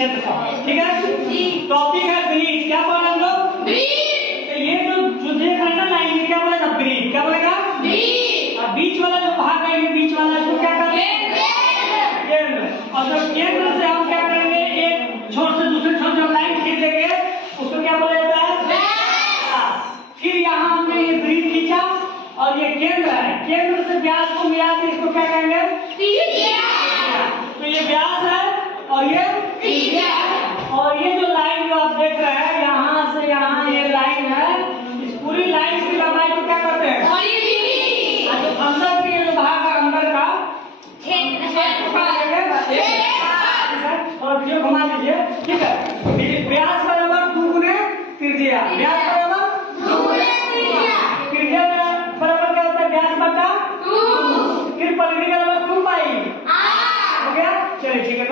क्षेत्रफल। ठीक है, टॉपिक है ब्रीथ। क्या बोले हम लोग? तो ये जो देख रहे हैं ना लाइन, ये क्या बोलेगा? ब्रीथ। क्या बोलेगा? और बीच वाला जो भाग है, ये बीच वाला इसको क्या करेंगे? केंद्र। और जो केंद्र से हम क्या करेंगे, एक छोर से दूसरे छोर जो लाइन खींच देंगे उसको क्या बोला जाता है? व्यास। फिर यहाँ हमने ये ब्रीथ खींचा और ये केंद्र है, केंद्र से व्यास को मिला के इसको क्या कहेंगे? तो ये व्यास है और ये त्रिज्या है। और ये जो लाइन जो आप देख रहे हैं यहाँ से यहाँ ये लाइन है, इस पूरी लाइन की लंबाई को क्या कहते हैं? जो अंदर के जो भाग है अंदर का और वीडियो घुमा दीजिए। ठीक है, व्यास बराबर 2 गुने त्रिज्या। व्यास बराबर त्रिज्या बराबर क्या होता है? व्यास बटा 2। फिर परिधि बराबर 2 पाई। हो गया? चलिए ठीक है।